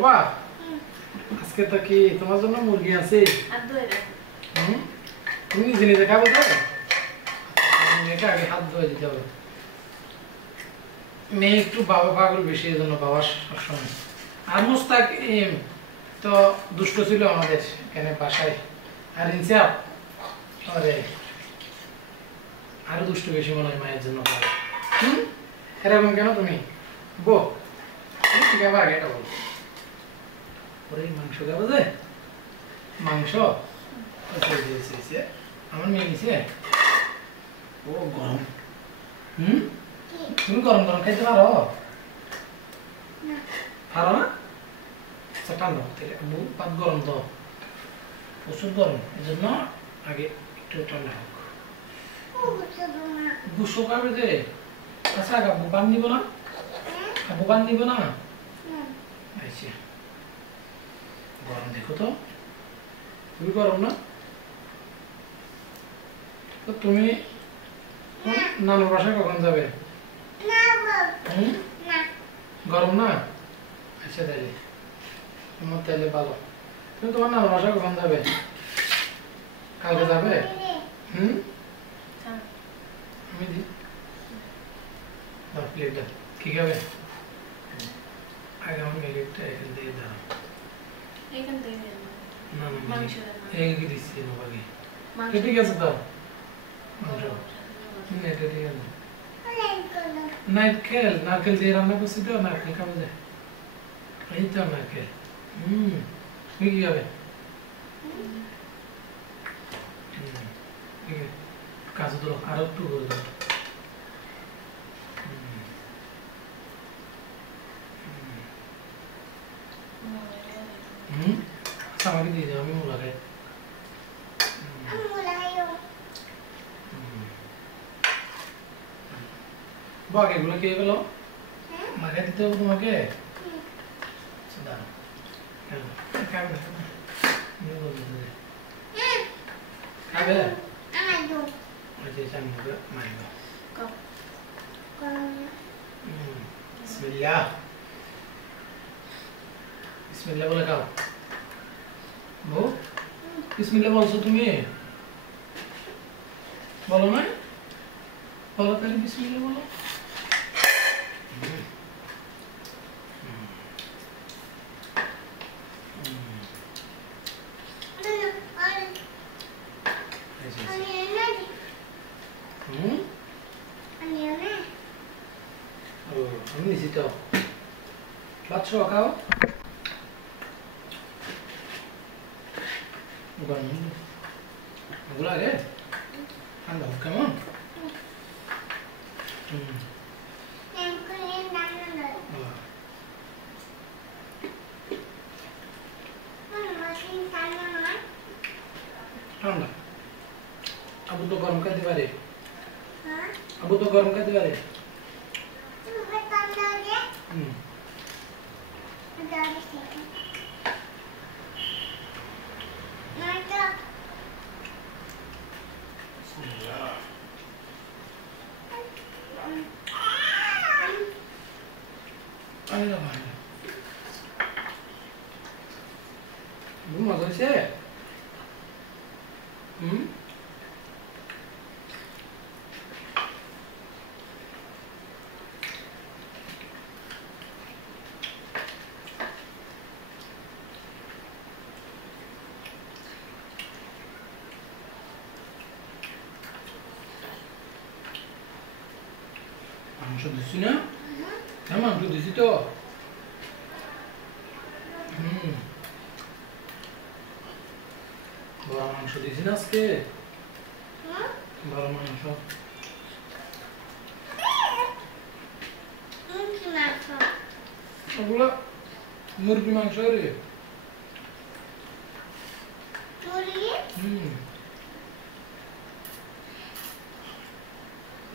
বাবা আজকে তো কি তোমার জন্য মুরগি আছে তুমি নিজে নিজে খাবো তো মেয়েকে আগে হাত ধুয়ে দিতে হবে মেয়ে একটু বাবা পাগল বেশি এই জন্য বাবা সবসময় আর মুস্তাক তো দুষ্ট ছিল আমাদের এখানে বাসায় আর ইনসাফ আরে আরো দুষ্ট বেশি মনে হয় মায়ের জন্য এরকম কেন তুমি বো ঠিক আছে আগে এটা বল ওরে মাংস খাবো যে মাংস আমার মেয়ে নিছে ও গরম তুমি গরম গরম খাইতে পারো পারো না আচ্ছা ঠান্ডা পাত গরম তো প্রচুর গরম এই জন্য আগে একটু ঠান্ডা হোক গুসো খাবে যে আচ্ছা আবু পান নিব না আবু পান নিব না আচ্ছা গরম দেখো তো খুবই গরম না তো তুমি নানুর বাসায় কখন যাবে গরম না আচ্ছা তাইলে তোমার তাইলে ভালো তুমি তোমার নানুর বাসায় কখন যাবে কালকে যাবে আমি দি প্লেটটা কি খাবে আগে আমি প্লেটটা এখান থেকে দাও না মাংস এই দিচ্ছি বাকি ঠিক আছে তো মাংস এটা ঠিক আছে নারকেল দিয়ে রান্না করছি তো নারকেল খাবো যায় এই তো নারকেল তুমি কি খাবে কাজু তো আরো একটু করে দাও আমাকে দিয়ে দাও আমি লাগাই বাঘ এগুলো কে গেল মাকে দিতে হবে তোমাকে খাবে বিসমিল্লাহ বিসমিল্লাহ বলে খাও বউ বিসমিল্লাহ বলছো তুমি বলো না বলো তাহলে বিসমিল্লাহ বলো আমি নিছি তো বাচ্চা খাও ওগুলো আগে ঠান্ডা হোক কেমন ঠান্ডা আবু তো গরম খাইতে পারে আবু তো গরম খাইতে পারে মজা হয়েছে মাংস দিছি না হ্যাঁ মাংস দিছি তো বড় মাংস দিছি না আজকে বড় মাংস ওগুলো মুরগি মাংস রে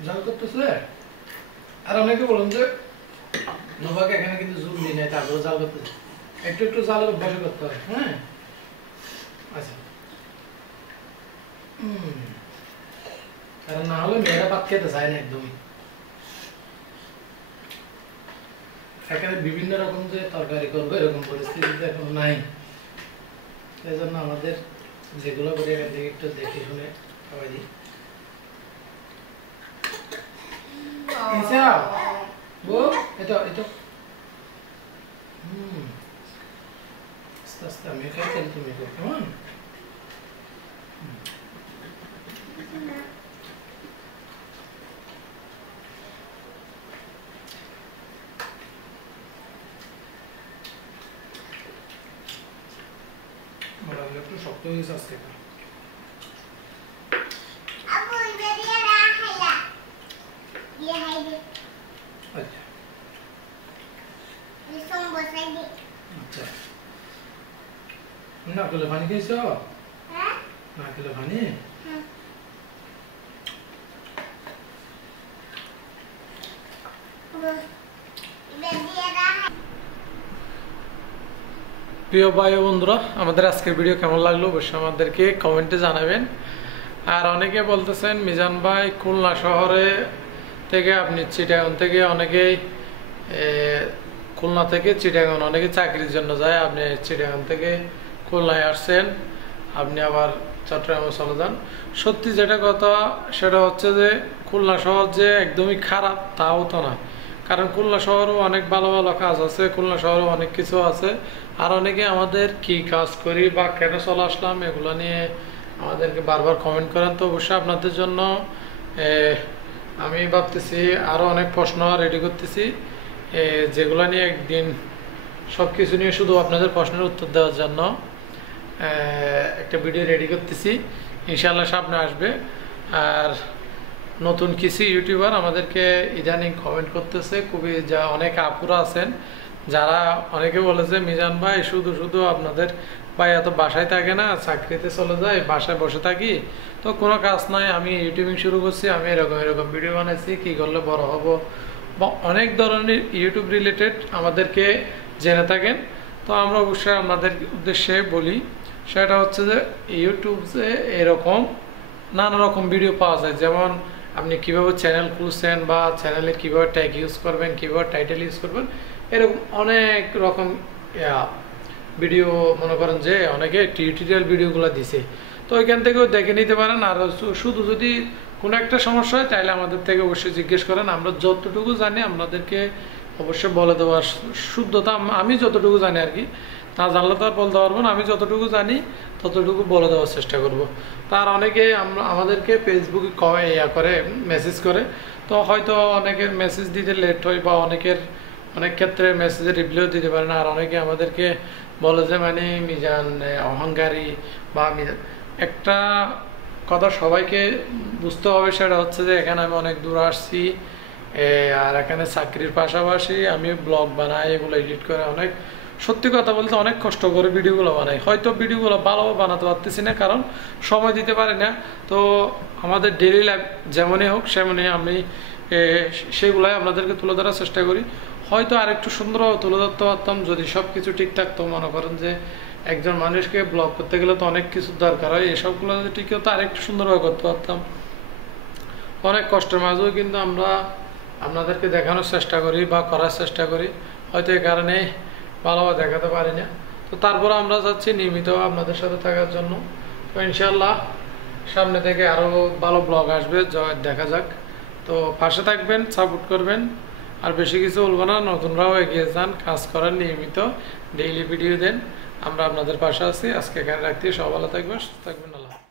জাল করতেছে আর অনেকে বলুন যে নোভাকে এখানে কিন্তু জুম দিই নাই তারপরে জাল করতেছে একটু একটু জালের অভ্যাস করতে হয় হ্যাঁ আচ্ছা কারণ না হলে মেয়েরা ভাত খেতে চায় না একদমই এখানে বিভিন্ন রকম যে তরকারি করবো এরকম পরিস্থিতিতে এখন নাই, এই জন্য আমাদের যেগুলো করি এখান থেকে একটু দেখে শুনে খাওয়াই দিই। আস্তে আস্তে আমি খাই, তাহলে তুমি খাও, কেমন? একটু শক্ত হয়ে গেছে আজকে। আচ্ছা, নারকেলের পানি খেয়েছ? নারকেলের পানি প্রিয় ভাই বন্ধুরা, আমাদের আজকের ভিডিও কেমন লাগলো অবশ্যই আমাদেরকে কমেন্টে জানাবেন। আর অনেকে বলতেছেন মিজান ভাই খুলনা শহরে থেকে আপনি চিটাগাং থেকে, অনেকেই খুলনা থেকে চিটাগাং অনেকে চাকরির জন্য যায়, আপনি চিটাগাং থেকে খুলনায় আসছেন, আপনি আবার চট্টগ্রামে চলে যান। সত্যি যেটা কথা সেটা হচ্ছে যে খুলনা শহর যে একদমই খারাপ তাও তো না, কারণ খুলনা শহরেও অনেক ভালো ভালো কাজ আছে, খুলনা শহরেও অনেক কিছু আছে। আর অনেকে আমাদের কি কাজ করি বা কেন চলে আসলাম এগুলো নিয়ে আমাদেরকে বারবার কমেন্ট করেন। তো অবশ্যই আপনাদের জন্য আমি ভাবতেছি আরও অনেক প্রশ্ন রেডি করতেছি, যেগুলো নিয়ে একদিন সব কিছু নিয়ে শুধু আপনাদের প্রশ্নের উত্তর দেওয়ার জন্য একটা ভিডিও রেডি করতেছি, ইনশাআল্লাহ সামনে আসবে। আর নতুন কিছু ইউটিউবার আমাদেরকে ইদানিং কমেন্ট করতেছে, খুবই যা অনেক আপুরা আছেন যারা অনেকে বলেছে মিজান ভাই শুধু শুধু আপনাদের ভাই এত বাসায় থাকে না, চাকরিতে চলে যায়, বাসায় বসে থাকি, তো কোনো কাজ নয়, আমি ইউটিউবিং শুরু করছি, আমি এরকম এরকম ভিডিও বানাইছি, কি করলে বড় হব, বা অনেক ধরনের ইউটিউব রিলেটেড আমাদেরকে জেনে থাকেন। তো আমরা অবশ্যই আপনাদের উদ্দেশ্যে বলি, সেটা হচ্ছে যে ইউটিউবে এরকম নানা রকম ভিডিও পাওয়া যায়, যেমন আপনি কীভাবে চ্যানেল খুলছেন বা চ্যানেলে কীভাবে ট্যাগ ইউজ করবেন, কীভাবে টাইটেল ইউজ করবেন, এরকম অনেক রকম ভিডিও মনে করেন যে অনেকে টিউটোরিয়াল ভিডিওগুলো দিছে, তো ওইখান থেকেও দেখে নিতে পারেন। আর শুধু যদি কোনো একটা সমস্যা হয় তাহলে আমাদের থেকে অবশ্যই জিজ্ঞেস করেন, আমরা যতটুকু জানি আপনাদেরকে অবশ্যই বলে দেওয়ার শুদ্ধতা, আমি যতটুকু জানি আর কি, না জানলে তো আর বলতে পারবো না, আমি যতটুকু জানি ততটুকু বলে দেওয়ার চেষ্টা করব। তার অনেকে আমাদেরকে ফেসবুকে করে মেসেজ করে, তো হয়তো অনেকের মেসেজ দিতে লেট হয় বা অনেক ক্ষেত্রে মেসেজের রিপ্লাইও দিতে পারে না। আর অনেকে আমাদেরকে বলে যে মানে মিজান অহংকারী বা মিজান, একটা কথা সবাইকে বুঝতে হবে, সেটা হচ্ছে যে এখানে আমি অনেক দূর আসছি, আর এখানে চাকরির পাশাপাশি আমি ব্লগ বানাই, এগুলো এডিট করে অনেক, সত্যি কথা বলতে অনেক কষ্ট করে ভিডিওগুলো বানাই, হয়তো ভিডিওগুলো ভালোভাবে বানাতে পারতেছি না কারণ সময় দিতে পারি না। তো আমাদের ডেইলি লাইফ যেমনই হোক সেমনই আমি সেগুলাই আপনাদেরকে তুলে ধরার চেষ্টা করি। হয়তো আরেকটু সুন্দরভাবে তুলে ধরতে পারতাম যদি সব কিছু ঠিক থাকতো। মনে করেন যে একজন মানুষকে ব্লগ করতে গেলে তো অনেক কিছু দরকার হয়, এসবগুলো যদি ঠিক হতো আরেকটু সুন্দরভাবে করতে পারতাম। অনেক কষ্টের মাঝেও কিন্তু আমরা আপনাদেরকে দেখানোর চেষ্টা করি বা করার চেষ্টা করি, হয়তো এই কারণে ভালোভাবে দেখাতে পারি না। তো তারপরে আমরা চাচ্ছি নিয়মিত আপনাদের সাথে থাকার জন্য। তো ইনশাআল্লাহ সামনে থেকে আরও ভালো ব্লগ আসবে, দেখা যাক। তো পাশে থাকবেন, সাপোর্ট করবেন, আর বেশি কিছু বলবো না, নতুনরাও এগিয়ে যান, কাজ করেন, নিয়মিত ডেইলি ভিডিও দেন, আমরা আপনাদের পাশে আছি। আজকে এখানে রাখতে সব ভালো থাকবেন, সুস্থ থাকবেন, আল্লাহ।